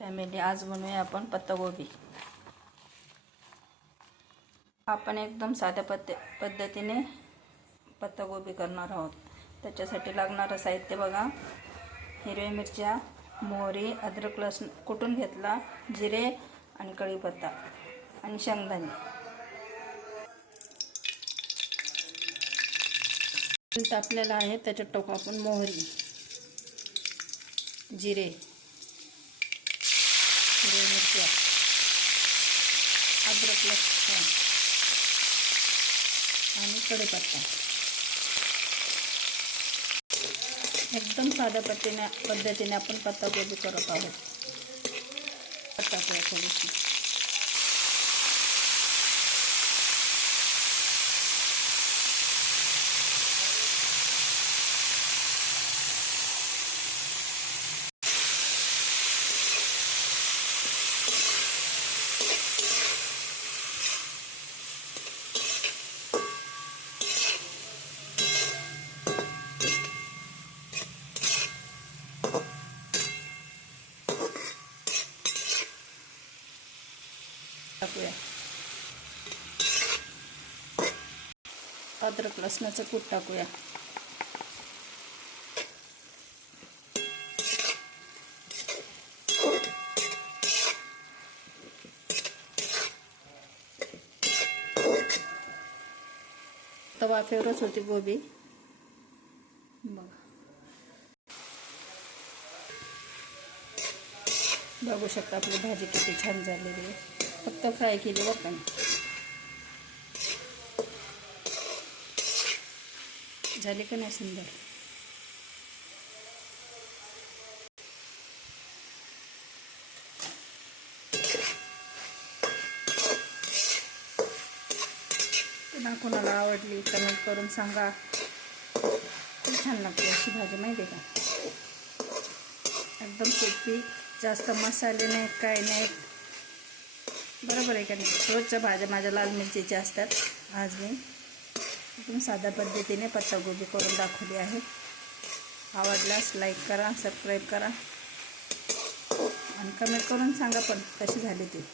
Family आज बनवूया आपण पत्तागोबी. आपण एकदम साध्या पद्ध पद्धतीने पत्तागोबी करणार आहोत. त्याच्यासाठी लागणारं साहित्य बघा. हिरव्या मिरच्या मोहरी अद्रक लसूण कुटून घेतला? जिरे आणि कढीपत्ता आणि शेंगदाणे. तेल आहे त्याच्यात टाकू आपण मोहरी जिरे. हिरव्या मिरच्या अद्रक लसूण आणि कढीपत्ता एकदम साध्या पद्धतीने पद्धतीने आपण पत्तागोबी करत आहोत. टाकूया थोडीशी टाकूया. अद्रक लसणाचं कूट टाकूया. तवा फेवरच होती गोबी. बघा. बघू शकता आपली भाजी किती छान झालेली आहे. फक्त फ्राय केले बरं का झाले का नाही सुंदर? पुन्हा कोणाला आवडली कमेंट करून सांगा. खूप छान लागते अशी भाजी माहिती आहे का? एकदम सोपी जास्त मसाले नाहीत काय नाहीत. बरोबर आहे का नाही? रोजच्या भाज्या माझ्या लाल मिरचीच्या असतात. आज मी एकदम साध्या पद्धतीने पत्तागोबी करून दाखवली आहे. आवडल्यास लाईक करा सबस्क्राईब करा. आणि कमेंट करून सांगा पण कशी झाली ती.